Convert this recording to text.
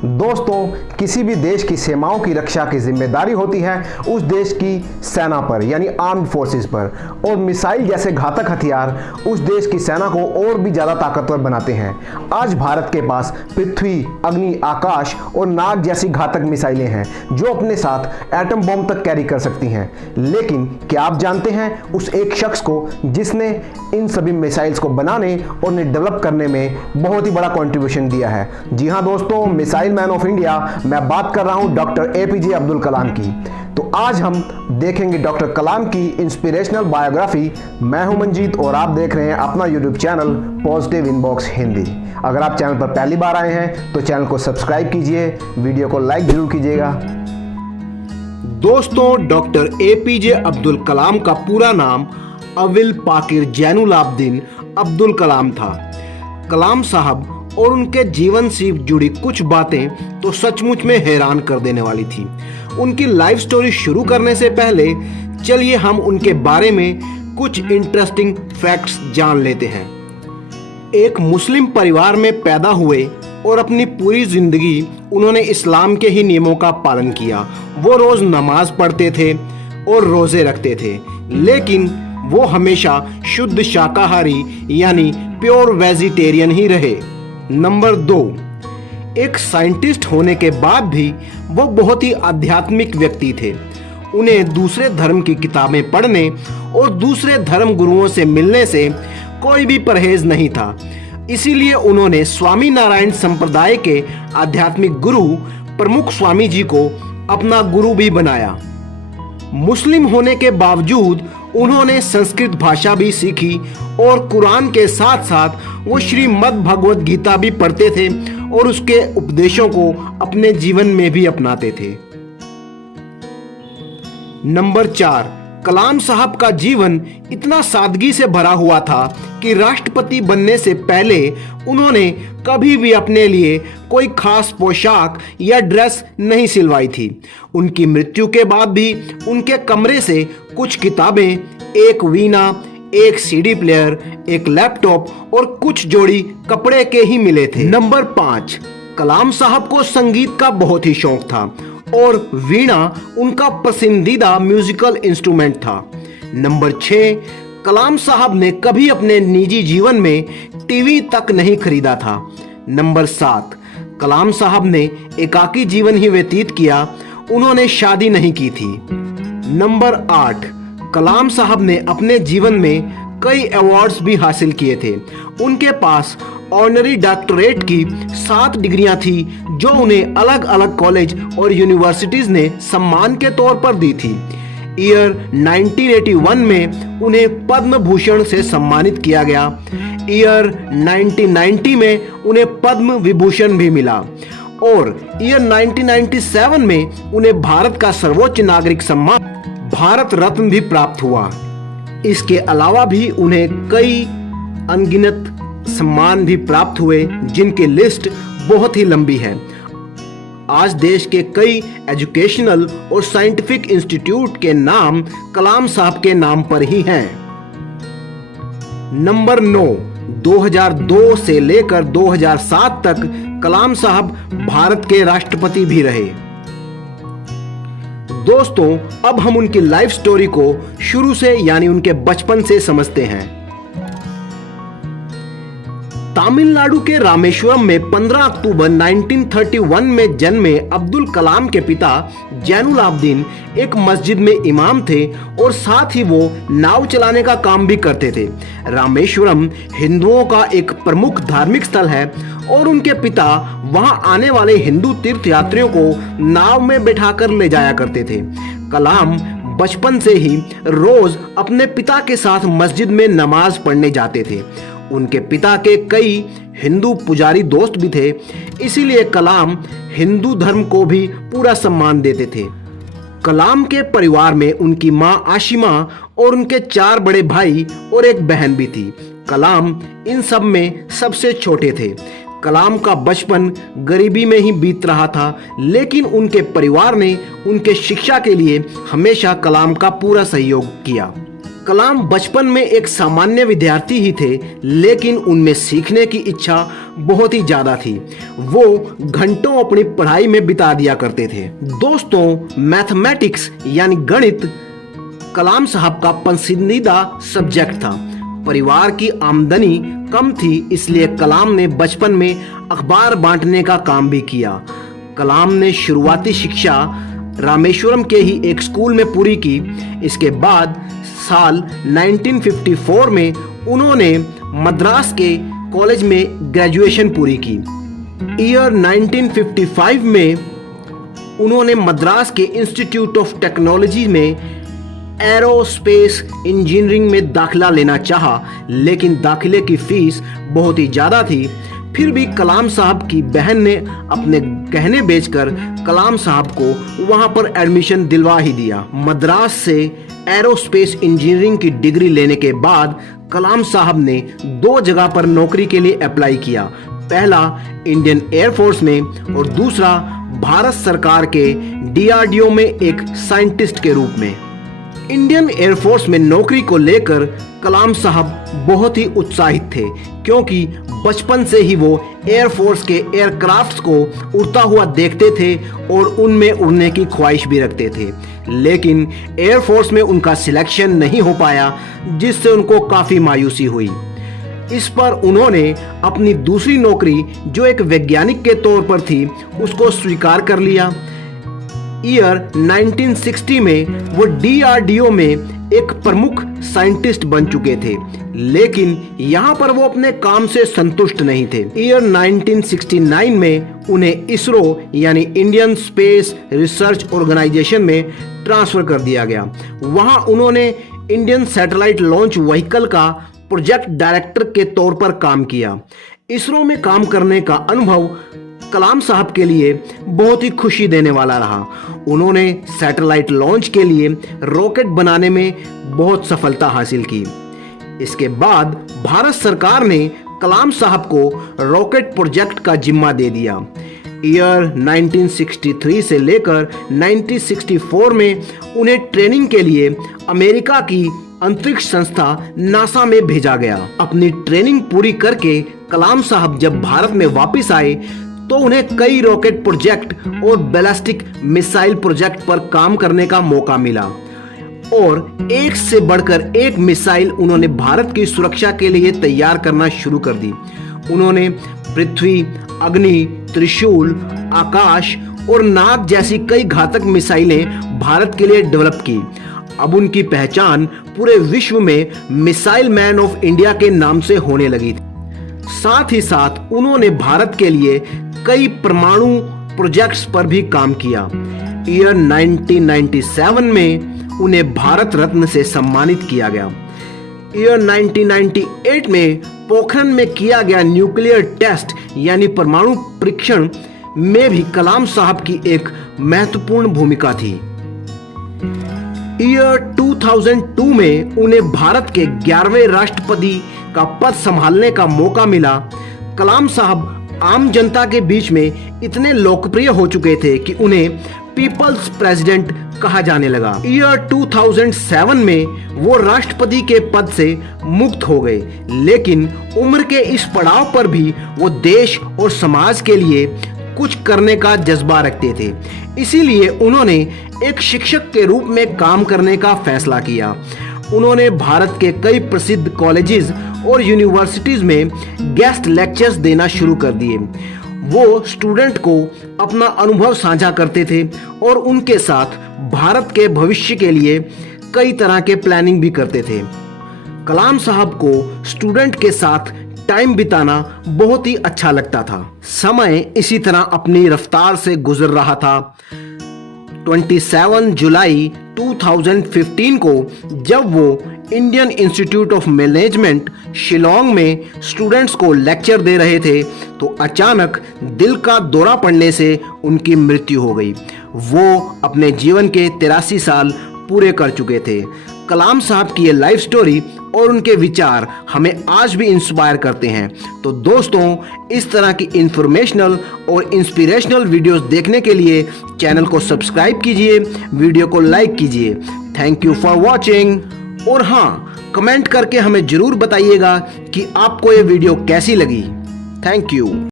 दोस्तों, किसी भी देश की सीमाओं की रक्षा की जिम्मेदारी होती है उस देश की सेना पर, यानी आर्म्ड फोर्सेस पर, और मिसाइल जैसे घातक हथियार उस देश की सेना को और भी ज़्यादा ताकतवर बनाते हैं। आज भारत के पास पृथ्वी, अग्नि, आकाश और नाग जैसी घातक मिसाइलें हैं जो अपने साथ एटम बम तक कैरी कर सकती हैं। लेकिन क्या आप जानते हैं उस एक शख्स को जिसने इन सभी मिसाइल्स को बनाने और उन्हें डेवलप करने में बहुत ही बड़ा कंट्रीब्यूशन दिया है? जी हाँ दोस्तों, मिसाइल मैन ऑफ इंडिया, मैं बात कर रहा हूं डॉक्टर एपीजे अब्दुल कलाम की। तो आज हम देखेंगे डॉक्टर कलाम की इंस्पिरेशनल बायोग्राफी। मैं हूं मंजीत और आप देख रहे हैं अपना YouTube channel positive inbox Hindi. अगर आप चैनल पर पहली बार आए हैं तो चैनल को सब्सक्राइब कीजिए, वीडियो को लाइक जरूर कीजिएगा। दोस्तों, डॉक्टर एपीजे अब्दुल कलाम का पूरा नाम अविल पाकिर जैनुलाब्दीन अब्दुल कलाम था। कलाम साहब और उनके जीवन से जुड़ी कुछ बातें तो सचमुच में हैरान कर देने वाली थी। उनकी लाइफ स्टोरी शुरू करने से पहले चलिए हम उनके बारे में कुछ इंटरेस्टिंग फैक्ट्स जान लेते हैं। एक मुस्लिम परिवार में पैदा हुए और अपनी पूरी जिंदगी उन्होंने इस्लाम के ही नियमों का पालन किया। वो रोज नमाज पढ़ते थे और रोजे रखते थे, लेकिन वो हमेशा शुद्ध शाकाहारी यानी प्योर वेजिटेरियन ही रहे। नंबर 2, एक साइंटिस्ट होने के बाद भी वो बहुत ही आध्यात्मिक व्यक्ति थे। उन्हें दूसरे धर्म की किताबें पढ़ने और दूसरे धर्म गुरुओं से मिलने से कोई भी परहेज नहीं था। इसीलिए उन्होंने स्वामी नारायण संप्रदाय के आध्यात्मिक गुरु प्रमुख स्वामी जी को अपना गुरु भी बनाया। मुस्लिम होने के बावजूद उन्होंने संस्कृत भाषा भी सीखी और कुरान के साथ साथ वो श्रीमद् भगवत गीता भी पढ़ते थे और उसके उपदेशों को अपने जीवन में भी अपनाते थे। नंबर 4, कलाम साहब का जीवन इतना सादगी से भरा हुआ था कि राष्ट्रपति बनने से पहले उन्होंने कभी भी अपने लिए कोई खास पोशाक या ड्रेस नहीं सिलवाई थी। उनकी मृत्यु के बाद भी उनके कमरे से कुछ किताबें, एक वीणा, एक सीडी प्लेयर, एक लैपटॉप और कुछ जोड़ी कपड़े के ही मिले थे। नंबर 5, कलाम साहब को संगीत का बहुत ही शौक था और वीणा उनका पसंदीदा म्यूजिकल इंस्ट्रूमेंट था। नंबर 6, कलाम साहब ने कभी अपने निजी जीवन में टीवी तक नहीं खरीदा था। नंबर 7, कलाम साहब ने एकाकी जीवन ही व्यतीत किया, उन्होंने शादी नहीं की थी। नंबर 8, कलाम साहब ने अपने जीवन में कई अवार्ड्स भी हासिल किए थे। उनके पास ऑनरी डॉक्टरेट की 7 डिग्रियां थी जो उन्हें अलग अलग कॉलेज और यूनिवर्सिटीज ने सम्मान के तौर पर दी थी। ईयर 1981 में उन्हें पद्म भूषण से सम्मानित किया गया। ईयर 1990 में उन्हें पद्म विभूषण भी मिला और ईयर 1997 में उन्हें भारत का सर्वोच्च नागरिक सम्मान भारत रत्न भी प्राप्त हुआ। इसके अलावा भी उन्हें कई अनगिनत सम्मान भी प्राप्त हुए जिनकी लिस्ट बहुत ही लंबी है। आज देश के कई एजुकेशनल और साइंटिफिक इंस्टीट्यूट के नाम कलाम साहब के नाम पर ही हैं। नंबर 9, 2002 से लेकर 2007 तक कलाम साहब भारत के राष्ट्रपति भी रहे। दोस्तों, अब हम उनकी लाइफ स्टोरी को शुरू से यानी उनके बचपन से समझते हैं। तमिलनाडु के रामेश्वरम में 15 अक्टूबर 1931 में जन्मे अब्दुल कलाम के पिता जैनुलाब्दीन एक मस्जिद में इमाम थे और साथ ही वो नाव चलाने का काम भी करते थे। रामेश्वरम हिंदुओं का एक प्रमुख धार्मिक स्थल है और उनके पिता वहां आने वाले हिंदू तीर्थयात्रियों को नाव में बैठाकर ले जाया करते थे। कलाम बचपन से ही रोज अपने पिता के साथ मस्जिद में नमाज पढ़ने जाते थे। उनके पिता के कई हिंदू पुजारी दोस्त भी थे, इसीलिए कलाम हिंदू धर्म को भी पूरा सम्मान देते थे। कलाम के परिवार में उनकी मां आशिमा और उनके 4 बड़े भाई और एक बहन भी थी। कलाम इन सब में सबसे छोटे थे। कलाम का बचपन गरीबी में ही बीत रहा था, लेकिन उनके परिवार ने उनके शिक्षा के लिए हमेशा कलाम का पूरा सहयोग किया। कलाम बचपन में एक सामान्य विद्यार्थी ही थे, लेकिन उनमें सीखने की इच्छा बहुत ही ज्यादा थी। वो घंटों अपनी पढ़ाई में बिता दिया करते थे। दोस्तों, मैथमेटिक्स यानी गणित कलाम साहब का पसंदीदा सब्जेक्ट था। परिवार की आमदनी कम थी, इसलिए कलाम ने बचपन में अखबार बांटने का काम भी किया। कलाम ने शुरुआती शिक्षा रामेश्वरम के ही एक स्कूल में पूरी की। इसके बाद साल 1954 में उन्होंने मद्रास के कॉलेज में ग्रेजुएशन पूरी की। ईयर 1955 में उन्होंने मद्रास के इंस्टीट्यूट ऑफ टेक्नोलॉजी में एरोस्पेस इंजीनियरिंग में दाखिला लेना चाहा, लेकिन दाखिले की फीस बहुत ही ज़्यादा थी। फिर भी कलाम साहब की बहन ने अपने गहने बेचकर कलाम साहब को वहां पर एडमिशन दिलवा ही दिया। मद्रास से एरोस्पेस इंजीनियरिंग की डिग्री लेने के बाद कलाम साहब ने 2 जगह पर नौकरी के लिए अप्लाई किया। पहला इंडियन एयरफोर्स में और दूसरा भारत सरकार के DRDO में एक साइंटिस्ट के रूप में। इंडियन एयरफोर्स में नौकरी को लेकर कलाम साहब बहुत ही उत्साहित थे, क्योंकि बचपन से ही वो एयरफोर्स के एयरक्राफ्ट्स को उड़ता हुआ देखते थे और उनमें उड़ने की ख्वाहिश भी रखते थे। लेकिन एयरफोर्स में उनका सिलेक्शन नहीं हो पाया, जिससे उनको काफ़ी मायूसी हुई। इस पर उन्होंने अपनी दूसरी नौकरी, जो एक वैज्ञानिक के तौर पर थी, उसको स्वीकार कर लिया। ईयर 1960 में वो DRDO में एक प्रमुख साइंटिस्ट बन चुके थे, लेकिन यहाँ पर वो अपने काम से संतुष्ट नहीं थे। ईयर 1969 में उन्हें इसरो यानी इंडियन स्पेस रिसर्च ऑर्गेनाइजेशन में ट्रांसफर कर दिया गया। वहाँ उन्होंने इंडियन सैटेलाइट लॉन्च व्हीकल का प्रोजेक्ट डायरेक्टर के तौर पर काम किया। इसरो में काम करने का अनुभव कलाम साहब के लिए बहुत ही खुशी देने वाला रहा। उन्होंने सैटेलाइट लॉन्च के लिए रॉकेट बनाने में बहुत सफलता हासिल की। इसके बाद भारत सरकार ने कलाम साहब को रॉकेट प्रोजेक्ट का जिम्मा दे दिया। ईयर 1963 से लेकर 1964 में उन्हें ट्रेनिंग के लिए अमेरिका की अंतरिक्ष संस्था नासा में भेजा गया। अपनी ट्रेनिंग पूरी करके कलाम साहब जब भारत में वापस आए तो उन्हें कई रॉकेट प्रोजेक्ट और बैलिस्टिक मिसाइल प्रोजेक्ट पर काम करने का मौका मिला और एक से बढ़कर एक मिसाइल उन्होंने भारत की सुरक्षा के लिए तैयार करना शुरू कर दी। उन्होंने पृथ्वी, अग्नि, त्रिशूल, आकाश और नाग जैसी कई घातक मिसाइलें भारत के लिए डेवलप की। अब उनकी पहचान पूरे विश्व में मिसाइल मैन ऑफ इंडिया के नाम से होने लगी थी। साथ ही साथ उन्होंने भारत के लिए कई परमाणु प्रोजेक्ट्स पर भी काम किया। ईयर 1997 में उन्हें भारत रत्न से सम्मानित किया गया। ईयर 1998 में पोखरण में किया गया न्यूक्लियर टेस्ट यानी परमाणु परीक्षण में भी कलाम साहब की एक महत्वपूर्ण भूमिका थी। ईयर 2002 में उन्हें भारत के 11वें राष्ट्रपति का पद संभालने का मौका मिला। कलाम साहब आम जनता के बीच में इतने लोकप्रिय हो चुके थे कि उन्हें पीपल्स प्रेसिडेंट कहा जाने लगा। ईयर 2007 में वो राष्ट्रपति के पद से मुक्त हो गए, लेकिन उम्र के इस पड़ाव पर भी वो देश और समाज के लिए कुछ करने का जज्बा रखते थे। इसीलिए उन्होंने एक शिक्षक के रूप में काम करने का फैसला किया। उन्होंने भारत के कई प्रसिद्ध कॉलेजेस और यूनिवर्सिटीज में गेस्ट लेक्चर्स देना शुरू कर दिए। वो स्टूडेंट को अपना अनुभव साझा करते थे और उनके साथ भारत के भविष्य के लिए कई तरह के प्लानिंग भी करते थे। कलाम साहब को स्टूडेंट के साथ टाइम बिताना बहुत ही अच्छा लगता था। समय इसी तरह अपनी रफ्तार से गुजर रहा था। 27 जुलाई 2015 को जब वो Indian institute of management Shillong में स्टूडेंट्स को लेक्चर दे रहे थे तो अचानक दिल का दौरा पड़ने से उनकी मृत्यु हो गई। वो अपने जीवन के 83 साल पूरे कर चुके थे। कलाम साहब की ये लाइफ स्टोरी और उनके विचार हमें आज भी इंस्पायर करते हैं। तो दोस्तों, इस तरह की इंफॉर्मेशनल और इंस्पिरेशनल वीडियोस देखने के लिए चैनल को सब्सक्राइब कीजिए, वीडियो को लाइक कीजिए। Thank you for watching. और हाँ, कमेंट करके हमें जरूर बताइएगा कि आपको ये वीडियो कैसी लगी। Thank you.